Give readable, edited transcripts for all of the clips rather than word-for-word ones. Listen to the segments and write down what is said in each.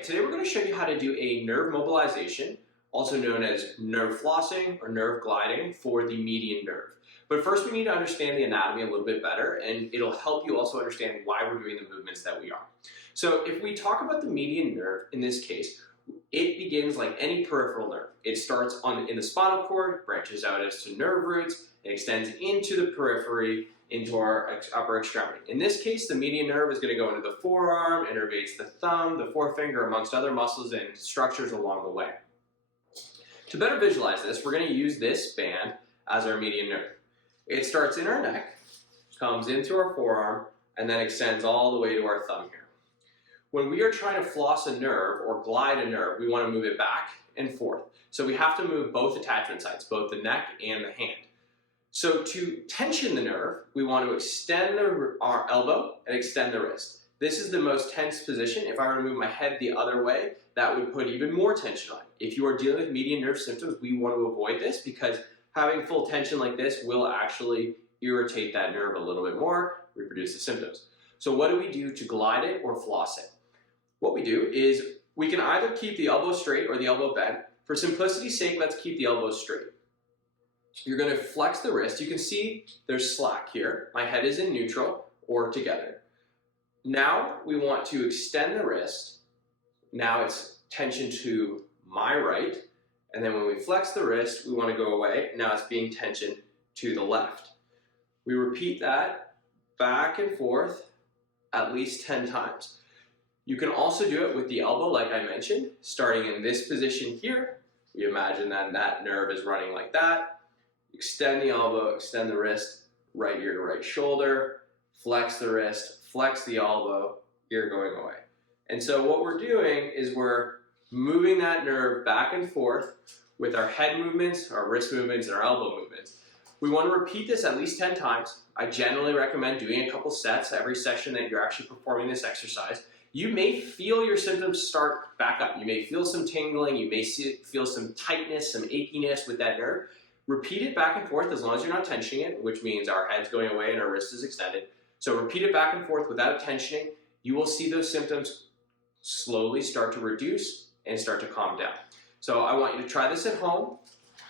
Okay, today we're going to show you how to do a nerve mobilization, also known as nerve flossing or nerve gliding for the median nerve. But first we need to understand the anatomy a little bit better, and it'll help you also understand why we're doing the movements that we are. So if we talk about the median nerve, in this case, it begins like any peripheral nerve. It starts in the spinal cord, branches out as to nerve roots, and extends into the periphery, into our upper extremity. In this case, the median nerve is going to go into the forearm, innervates the thumb, the forefinger, amongst other muscles and structures along the way. To better visualize this, we're going to use this band as our median nerve. It starts in our neck, comes into our forearm, and then extends all the way to our thumb here. When we are trying to floss a nerve or glide a nerve, we want to move it back and forth. So we have to move both attachment sites, both the neck and the hand. So to tension the nerve, we want to extend our elbow and extend the wrist. This is the most tense position. If I were to move my head the other way, that would put even more tension on it. If you are dealing with median nerve symptoms, we want to avoid this because having full tension like this will actually irritate that nerve a little bit more, reproduce the symptoms. So what do we do to glide it or floss it? What we do is we can either keep the elbow straight or the elbow bent. For simplicity's sake, let's keep the elbow straight. You're going to flex the wrist. You can see there's slack here. My head is in neutral or together. Now we want to extend the wrist. Now it's tension to my right. And then when we flex the wrist, we want to go away. Now it's being tension to the left. We repeat that back and forth at least 10 times. You can also do it with the elbow like I mentioned, starting in this position here. We imagine that that nerve is running like that. Extend the elbow, extend the wrist, right ear to right shoulder, flex the wrist, flex the elbow, ear going away. And so what we're doing is we're moving that nerve back and forth with our head movements, our wrist movements, and our elbow movements. We want to repeat this at least 10 times. I generally recommend doing a couple sets every session that you're actually performing this exercise. You may feel your symptoms start back up. You may feel some tingling, you may feel some tightness, some achiness with that nerve. Repeat it back and forth as long as you're not tensioning it, which means our head's going away and our wrist is extended. So repeat it back and forth without tensioning. You will see those symptoms slowly start to reduce and start to calm down. So I want you to try this at home.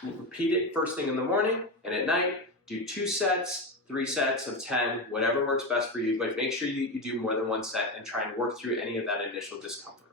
Repeat it first thing in the morning and at night. Do 2 sets, 3 sets of 10, whatever works best for you, but make sure you do more than 1 set and try and work through any of that initial discomfort.